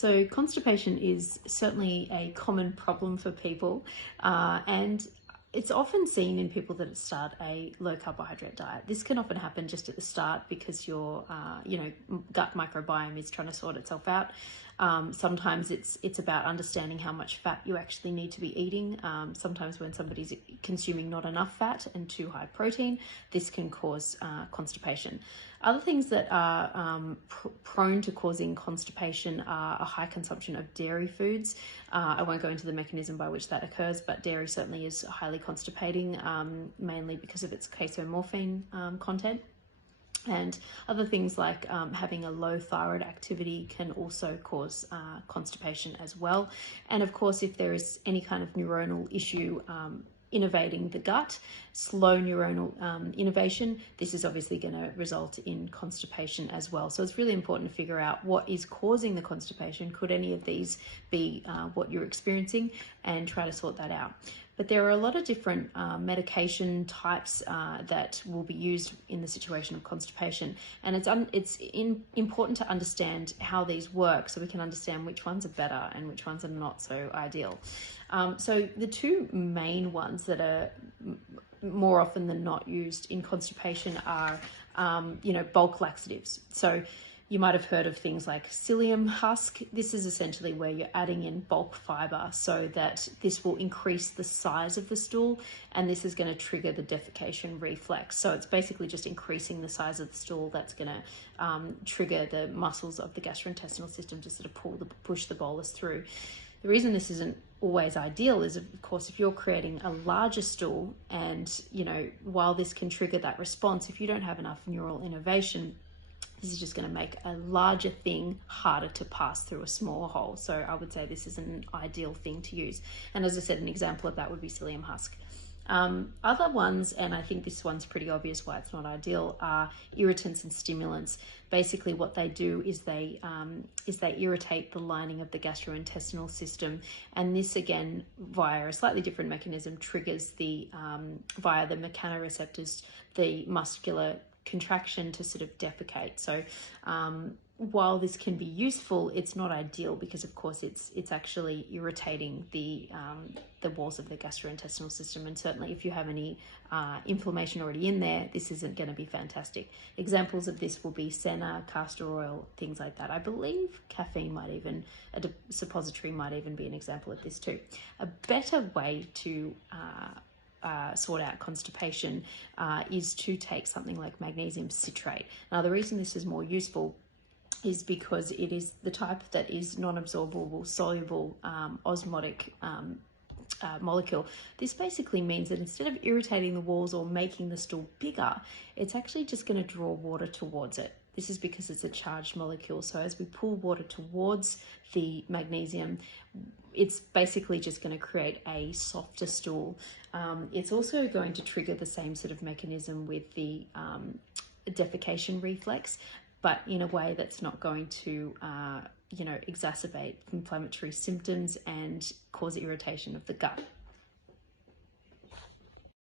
So constipation is certainly a common problem for people, and it's often seen in people that start a low carbohydrate diet. This can often happen just at the start because your gut microbiome is trying to sort itself out. Sometimes it's about understanding how much fat you actually need to be eating. Sometimes when somebody's consuming not enough fat and too high protein, this can cause constipation. Other things that are prone to causing constipation are a high consumption of dairy foods. I won't go into the mechanism by which that occurs, but dairy certainly is highly constipating, mainly because of its casomorphine content. And other things like having a low thyroid activity can also cause constipation as well. And of course, if there is any kind of neuronal issue innervating the gut, slow neuronal innervation, this is obviously going to result in constipation as well. So it's really important to figure out what is causing the constipation. Could any of these be what you're experiencing, and try to sort that out. But there are a lot of different medication types that will be used in the situation of constipation. And it's important to understand how these work so we can understand which ones are better and which ones are not so ideal. So the two main ones that are more often than not used in constipation are, bulk laxatives. So you might have heard of things like psyllium husk. This is essentially where you're adding in bulk fiber so that this will increase the size of the stool, and this is going to trigger the defecation reflex. So it's basically just increasing the size of the stool that's going to trigger the muscles of the gastrointestinal system to sort of push the bolus through. The reason this isn't always ideal is, of course, if you're creating a larger stool and, while this can trigger that response, if you don't have enough neural innervation, this is just going to make a larger thing harder to pass through a smaller hole. So I would say this is an ideal thing to use. And as I said, an example of that would be psyllium husk. Other ones, and I think this one's pretty obvious why it's not ideal, are irritants and stimulants. Basically what they do is they irritate the lining of the gastrointestinal system, and this again via a slightly different mechanism triggers via the mechanoreceptors the muscular contraction to sort of defecate. So while this can be useful, it's not ideal because of course it's actually irritating the walls of the gastrointestinal system, and certainly if you have any inflammation already in there, this isn't going to be fantastic. Examples of this will be senna, castor oil, things like that. I believe caffeine a suppository might even be an example of this too. A better way to sort out constipation is to take something like magnesium citrate. Now the reason this is more useful is because it is the type that is non-absorbable, soluble, osmotic molecule. This basically means that instead of irritating the walls or making the stool bigger, it's actually just going to draw water towards it. This is because it's a charged molecule. So as we pull water towards the magnesium, it's basically just going to create a softer stool. It's also going to trigger the same sort of mechanism with the defecation reflex, but in a way that's not going to exacerbate inflammatory symptoms and cause irritation of the gut.